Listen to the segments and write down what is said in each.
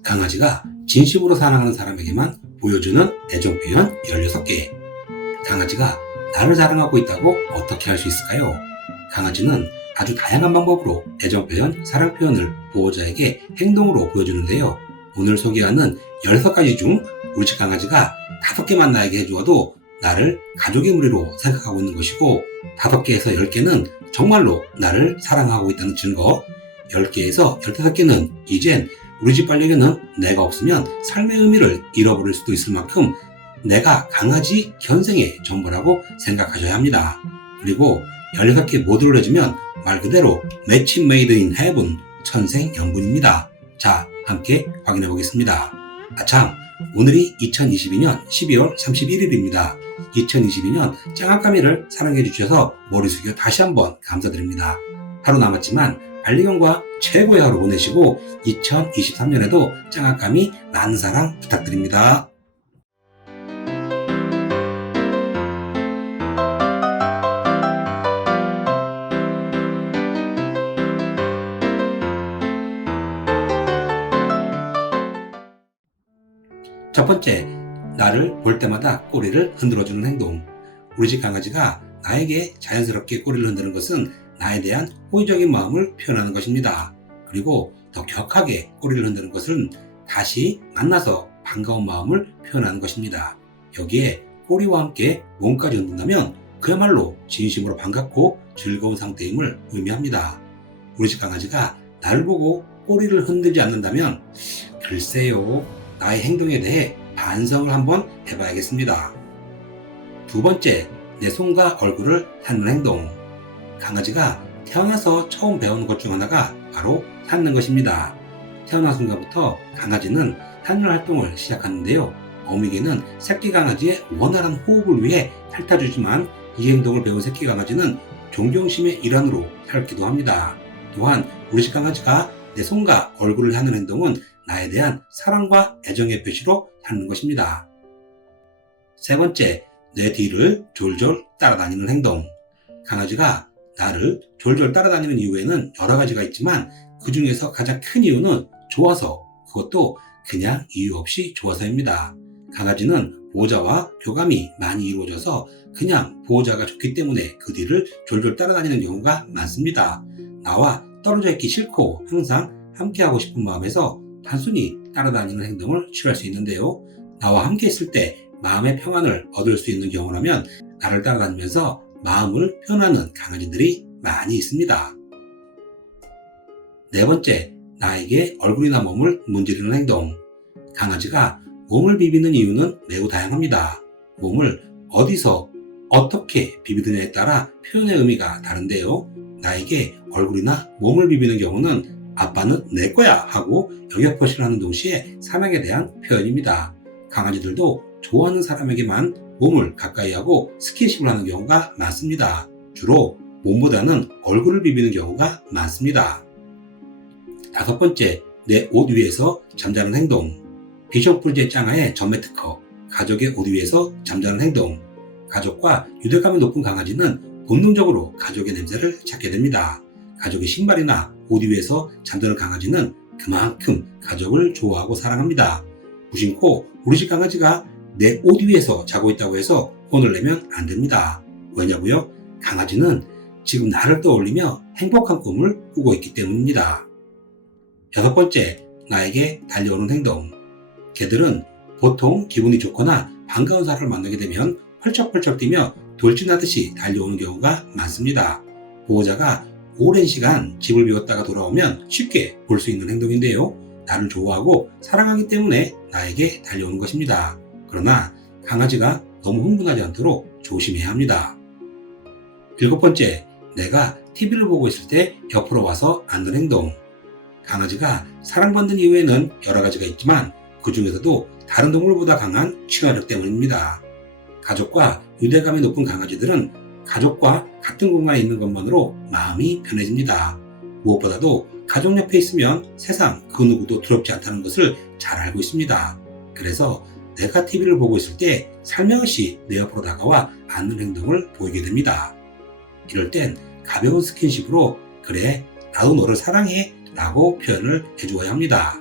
강아지가 진심으로 사랑하는 사람에게만 보여주는 애정 표현 16개. 강아지가 나를 사랑하고 있다고 어떻게 할 수 있을까요? 강아지는 아주 다양한 방법으로 애정 표현, 사랑 표현을 보호자에게 행동으로 보여주는데요. 오늘 소개하는 16가지 중 우리 집 강아지가 5개만 나에게 해주어도 나를 가족의 무리로 생각하고 있는 것이고 5개에서 10개는 정말로 나를 사랑하고 있다는 증거 10개에서 15개는 이젠 우리 집 반려견은 내가 없으면 삶의 의미를 잃어버릴 수도 있을 만큼 내가 강아지 견생의 전부라고 생각하셔야 합니다. 그리고 16개 모두를 해주면 말 그대로 매치 메이드 인 헤븐 천생연분입니다. 자, 함께 확인해 보겠습니다. 아참, 오늘이 2022년 12월 31일입니다. 2022년 짱아까미를 사랑해 주셔서 머리 숙여 다시 한번 감사드립니다. 하루 남았지만 반려견과 최고의 하루 보내시고 2023년에도 짱아까미 많은 사랑 부탁드립니다. 첫 번째, 나를 볼 때마다 꼬리를 흔들어주는 행동. 우리 집 강아지가 나에게 자연스럽게 꼬리를 흔드는 것은 나에 대한 호의적인 마음을 표현하는 것입니다. 그리고 더 격하게 꼬리를 흔드는 것은 다시 만나서 반가운 마음을 표현하는 것입니다. 여기에 꼬리와 함께 몸까지 흔든다면 그야말로 진심으로 반갑고 즐거운 상태임을 의미합니다. 우리 집 강아지가 나를 보고 꼬리를 흔들지 않는다면 글쎄요, 나의 행동에 대해 반성을 한번 해봐야겠습니다. 두 번째, 내 손과 얼굴을 닿는 행동. 강아지가 태어나서 처음 배우는 것 중 하나가 바로 닿는 것입니다. 태어난 순간부터 강아지는 닿는 활동을 시작하는데요. 어미개는 새끼 강아지의 원활한 호흡을 위해 핥아주지만 이 행동을 배운 새끼 강아지는 존경심의 일환으로 삼기도 합니다. 또한 우리 집 강아지가 내 손과 얼굴을 하는 행동은 나에 대한 사랑과 애정의 표시로 닿는 것입니다. 세 번째, 내 뒤를 졸졸 따라다니는 행동. 강아지가 나를 졸졸 따라다니는 이유에는 여러 가지가 있지만 그 중에서 가장 큰 이유는 좋아서 그것도 그냥 이유 없이 좋아서입니다. 강아지는 보호자와 교감이 많이 이루어져서 그냥 보호자가 좋기 때문에 그 뒤를 졸졸 따라다니는 경우가 많습니다. 나와 떨어져 있기 싫고 항상 함께하고 싶은 마음에서 단순히 따라다니는 행동을 취할 수 있는데요. 나와 함께 있을 때 마음의 평안을 얻을 수 있는 경우라면 나를 따라다니면서 마음을 표현하는 강아지들이 많이 있습니다. 네 번째, 나에게 얼굴이나 몸을 문지르는 행동. 강아지가 몸을 비비는 이유는 매우 다양합니다. 몸을 어디서 어떻게 비비느냐에 따라 표현의 의미가 다른데요. 나에게 얼굴이나 몸을 비비는 경우는 아빠는 내 거야 하고 영역포시를 하는 동시에 사랑에 대한 표현입니다. 강아지들도 좋아하는 사람에게만 몸을 가까이 하고 스킨십을 하는 경우가 많습니다. 주로 몸보다는 얼굴을 비비는 경우가 많습니다. 다섯 번째, 내 옷 위에서 잠자는 행동. 비숍풀제 짱아의 전매 특허, 가족의 옷 위에서 잠자는 행동. 가족과 유대감이 높은 강아지는 본능적으로 가족의 냄새를 찾게 됩니다. 가족의 신발이나 옷 위에서 잠드는 강아지는 그만큼 가족을 좋아하고 사랑합니다. 무심코 우리 집 강아지가 내 옷 위에서 자고 있다고 해서 혼을 내면 안 됩니다. 왜냐고요? 강아지는 지금 나를 떠올리며 행복한 꿈을 꾸고 있기 때문입니다. 여섯 번째, 나에게 달려오는 행동. 개들은 보통 기분이 좋거나 반가운 사람을 만나게 되면 펄쩍펄쩍 뛰며 돌진하듯이 달려오는 경우가 많습니다. 보호자가 오랜 시간 집을 비웠다가 돌아오면 쉽게 볼 수 있는 행동인데요. 나를 좋아하고 사랑하기 때문에 나에게 달려오는 것입니다. 그러나 강아지가 너무 흥분하지 않도록 조심해야 합니다. 일곱 번째, 내가 TV를 보고 있을 때 옆으로 와서 앉는 행동. 강아지가 사랑받는 이유에는 여러 가지가 있지만 그 중에서도 다른 동물보다 강한 친화력 때문입니다. 가족과 유대감이 높은 강아지들은 가족과 같은 공간에 있는 것만으로 마음이 편해집니다. 무엇보다도 가족 옆에 있으면 세상 그 누구도 두렵지 않다는 것을 잘 알고 있습니다. 그래서 내가 TV를 보고 있을 때 살며시 내 옆으로 다가와 앉는 행동을 보이게 됩니다. 이럴 땐 가벼운 스킨십으로 그래 나도 너를 사랑해 라고 표현을 해주어야 합니다.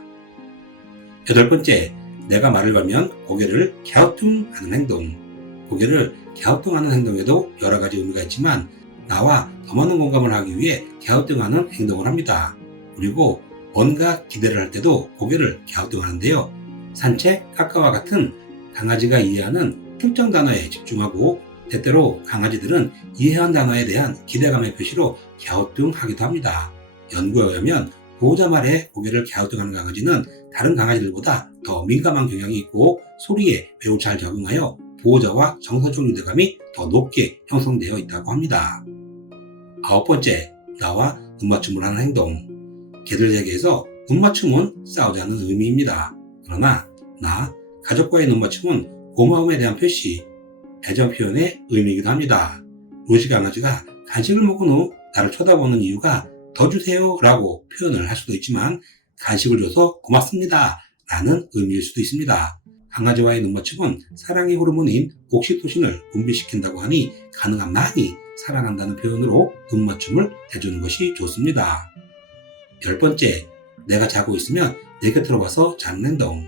여덟 번째, 내가 말을 걸면 고개를 갸우뚱하는 행동. 고개를 갸우뚱하는 행동에도 여러 가지 의미가 있지만 나와 더 많은 공감을 하기 위해 갸우뚱하는 행동을 합니다. 그리고 뭔가 기대를 할 때도 고개를 갸우뚱하는데요. 산책, 까까와 같은 강아지가 이해하는 특정 단어에 집중하고 때때로 강아지들은 이해한 단어에 대한 기대감의 표시로 갸우뚱하기도 합니다. 연구에 의하면 보호자 말에 고개를 갸우뚱하는 강아지는 다른 강아지들보다 더 민감한 경향이 있고 소리에 매우 잘 적응하여 보호자와 정서적 유대감이 더 높게 형성되어 있다고 합니다. 아홉 번째, 나와 눈맞춤을 하는 행동. 개들 세계에서 눈맞춤은 싸우자는 의미입니다. 그러나 나, 가족과의 눈맞춤은 고마움에 대한 표시, 애정 표현의 의미이기도 합니다. 루시 강아지가 간식을 먹은 후 나를 쳐다보는 이유가 더 주세요 라고 표현을 할 수도 있지만 간식을 줘서 고맙습니다 라는 의미일 수도 있습니다. 강아지와의 눈맞춤은 사랑의 호르몬인 옥시토신을 분비시킨다고 하니 가능한 많이 사랑한다는 표현으로 눈맞춤을 해주는 것이 좋습니다. 열 번째, 내가 자고 있으면 내 곁으로 와서 자는 행동.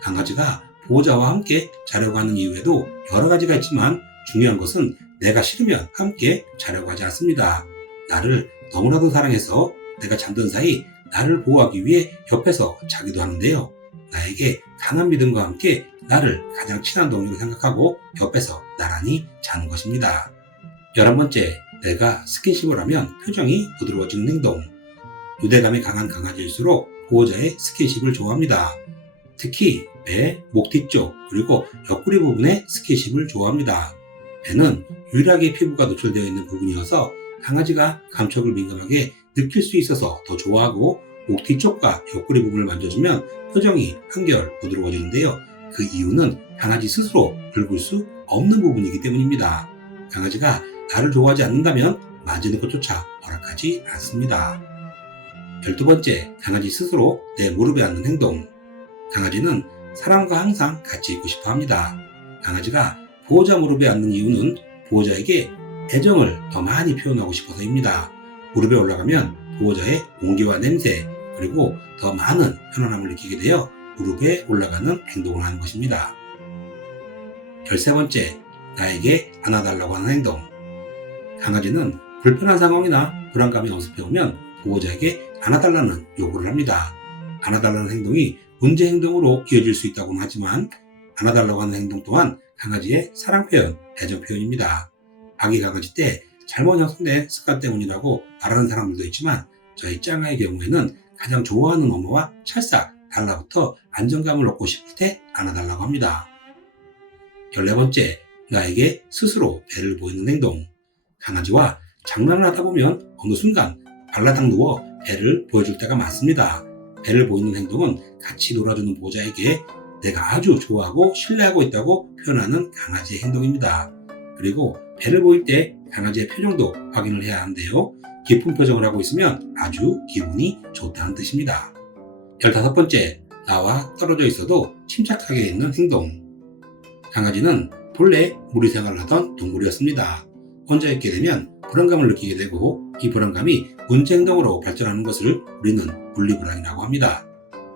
강아지가 보호자와 함께 자려고 하는 이유에도 여러 가지가 있지만 중요한 것은 내가 싫으면 함께 자려고 하지 않습니다. 나를 너무나도 사랑해서 내가 잠든 사이 나를 보호하기 위해 옆에서 자기도 하는데요. 나에게 강한 믿음과 함께 나를 가장 친한 동료로 생각하고 옆에서 나란히 자는 것입니다. 열한 번째, 내가 스킨십을 하면 표정이 부드러워지는 행동. 유대감이 강한 강아지일수록 보호자의 스킨십을 좋아합니다. 특히 배, 목 뒤쪽, 그리고 옆구리 부분의 스킨십을 좋아합니다. 배는 유일하게 피부가 노출되어 있는 부분이어서 강아지가 감촉을 민감하게 느낄 수 있어서 더 좋아하고 목 뒤쪽과 옆구리 부분을 만져주면 표정이 한결 부드러워지는데요. 그 이유는 강아지 스스로 긁을 수 없는 부분이기 때문입니다. 강아지가 나를 좋아하지 않는다면 만지는 것조차 허락하지 않습니다. 열두 번째, 강아지 스스로 내 무릎에 앉는 행동. 강아지는 사람과 항상 같이 있고 싶어 합니다. 강아지가 보호자 무릎에 앉는 이유는 보호자에게 애정을 더 많이 표현하고 싶어서입니다. 무릎에 올라가면 보호자의 온기와 냄새, 그리고 더 많은 편안함을 느끼게 되어 무릎에 올라가는 행동을 하는 것입니다. 열세 번째, 나에게 안아달라고 하는 행동. 강아지는 불편한 상황이나 불안감이 엄습해오면 보호자에게 안아달라는 요구를 합니다. 안아달라는 행동이 문제 행동으로 이어질 수 있다고는 하지만 안아달라고 하는 행동 또한 강아지의 사랑 표현, 애정 표현입니다. 아기 강아지 때 잘못 형성된 습관 때문이라고 말하는 사람들도 있지만 저희 짱아의 경우에는 가장 좋아하는 엄마와 찰싹 달라붙어 안정감을 얻고 싶을 때 안아달라고 합니다. 14번째, 나에게 스스로 배를 보이는 행동. 강아지와 장난을 하다 보면 어느 순간 발라당 누워 배를 보여줄 때가 많습니다. 배를 보이는 행동은 같이 놀아주는 보호자에게 내가 아주 좋아하고 신뢰하고 있다고 표현하는 강아지의 행동입니다. 그리고 배를 보일 때 강아지의 표정도 확인을 해야 하는데요. 기쁜 표정을 하고 있으면 아주 기분이 좋다는 뜻입니다. 15번째, 나와 떨어져 있어도 침착하게 있는 행동. 강아지는 본래 무리 생활을 하던 동물이었습니다. 혼자 있게 되면 불안감을 느끼게 되고 이 불안감이 문제 행동으로 발전하는 것을 우리는 분리불안이라고 합니다.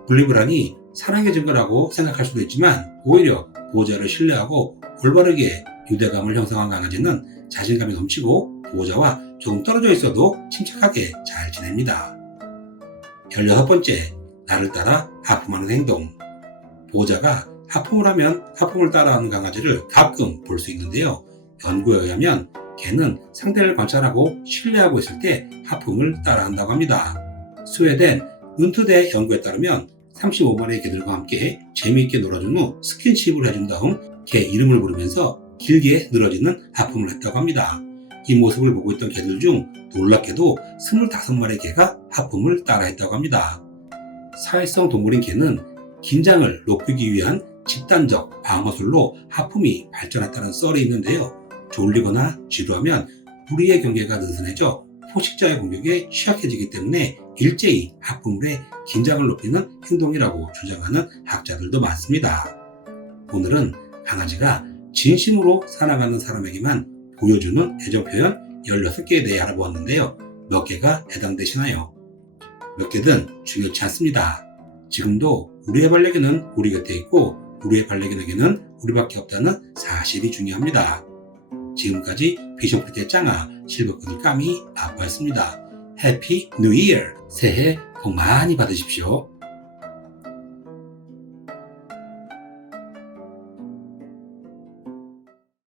분리불안이 사랑의 증거라고 생각할 수도 있지만 오히려 보호자를 신뢰하고 올바르게 유대감을 형성한 강아지는 자신감이 넘치고 보호자와 조금 떨어져 있어도 침착하게 잘 지냅니다. 16번째, 나를 따라 하품하는 행동. 보호자가 하품을 하면 하품을 따라하는 강아지를 가끔 볼 수 있는데요. 연구에 의하면 개는 상대를 관찰하고 신뢰하고 있을 때 하품을 따라한다고 합니다. 스웨덴 은투대 연구에 따르면 35마리의 개들과 함께 재미있게 놀아준 후 스킨십을 해준 다음 개 이름을 부르면서 길게 늘어지는 하품을 했다고 합니다. 이 모습을 보고 있던 개들 중 놀랍게도 25마리의 개가 하품을 따라했다고 합니다. 사회성 동물인 개는 긴장을 높이기 위한 집단적 방어술로 하품이 발전했다는 썰이 있는데요. 졸리거나 지루하면 무리의 경계가 느슨해져 포식자의 공격에 취약해지기 때문에 일제히 해 긴장을 높이는 행동이라고 주장하는 학자들도 많습니다. 오늘은 강아지가 진심으로 사랑하는 사람에게만 보여주는 애정 표현 16개에 대해 알아보았는데요. 몇 개가 해당되시나요? 몇 개든 중요치 않습니다. 지금도 우리의 반려견은 우리 곁에 있고 우리의 반려견에게는 우리밖에 없다는 사실이 중요합니다. 지금까지 비숑프리티의 짱아 실버코디 까미 아빠였습니다. 해피 뉴 이어 새해 복 많이 받으십시오.